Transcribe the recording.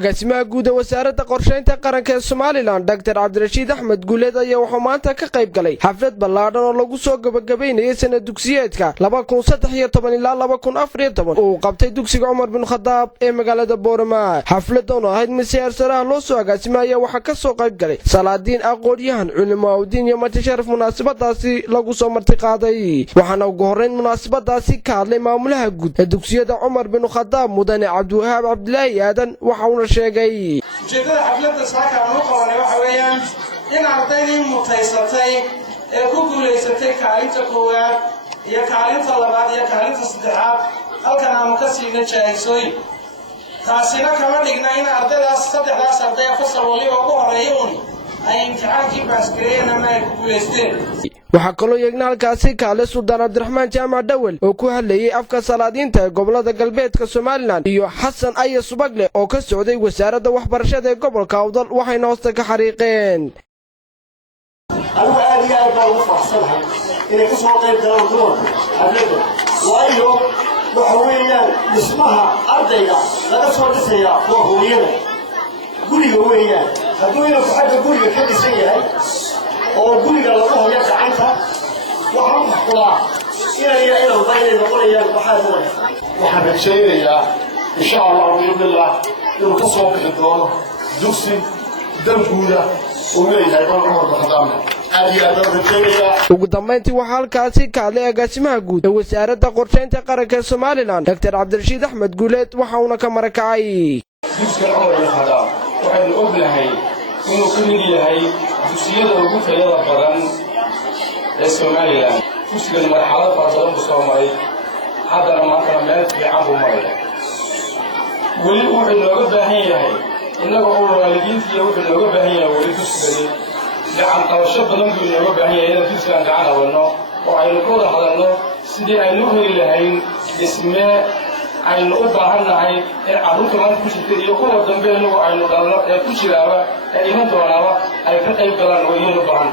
agaasimaha guud ee wasaaradda qorsheynta qaranka ee Soomaaliland Dr. Cabdirashiid Axmed Guuleed ayaa wuxuu maanta ka qayb galay xaflad ballaadhan oo lagu soo gabagabeeyay sanad dugsiyeedka 2013 ilaa 2014 oo qabtay dugsiga Cumar bin Khadaab ee magaalada Boorama. xafladan oo ahayd miseer saraha loo soo agaasimay waxa ka soo qayb galay salaadiin aqoon-yahan culimo diin iyo matasharaf munaasabadaasi lagu soo martiqaaday. waxaana ugu horeyn munaasabadaasi ka hadlay maamulaha guud ee dugsiyada Cumar bin Khadaab Mudane Cabdiwahaab Cabdilaahi Aadan waxa sheegay ujeedada xafladda saaka aan u qabanay waxa weeyaan in ardaydii mutaysatay ee ku guulaysatay kaalinta koowaad iyo kaalinta labaad iyo kaalinta saddexaad halkan aanu ka siina jaahisooyin. taasina kama dhigna in ardaydaas saddexdaas arday fasal waliba ugu horeeyay ay imtixaankii baasgareeyeen ama ay ku guulaysteen. waxaa kaloo yeegna halkaasi kaale Suldaan Cabdiraxmaan Jaamac Dawel oo ku hadlayay afka salaadiinta ee gobolada galbeedka Soomaaliland iyo Xasan Aye Subagle oo ka socday wasaaradda waxbarashada ee gobolka Awdal waxayna hoosta ka xariiqeen. أنا أدي أبغى أوقف صلها إذا كسر قيد دور حبيبي وأيوه وحوينا اسمها أرضية لا كسر تسيا وحوينا قولي هوينا هدوينا في حاجة قولي كذي سيا أو قولي قال الله يرجع عنها وحرم حقلا إلى الضيل نقول يا بحاجة وحبيت شيء يا إن شاء الله بإذن الله لو كسر قيد دور دوسي دم جودا ومية يكون عمر بخدامه ugu dambeyntii waxaa halkaasi ka hadlay agaasimaha guud ee wasaaradda qorsheynta qaranka ee Soomaaliland Dr. Cabdirashiid Axmed Guuleed waxauna ka marakacay dugsiga Cumar bin Khadaab waxaynu ognahay inuu ka mid yahay dugsiyada ugu tayada badan ee Soomaaliland. dugsigan marxalad badan uu soo maray haddana maanta meel fiican buu maray. weli wuxuu nooga baahan yahay innaga oo waalidiinta wuxuu nooga baahan yahay weli dugsigani gacan qabasho badan buu nooga baahan yahay inaan dugsigan gacan qabanno oo aynu ka wada hadalno sidii aynu u heli lahayn dhisme aynu u baahannahay in carruurta maanta ku jirta iyo kuwa dambe inagu aynu dhalno ee ku jiraaba ee iman doonaaba ay ka qayb galaan oo iyanu baahan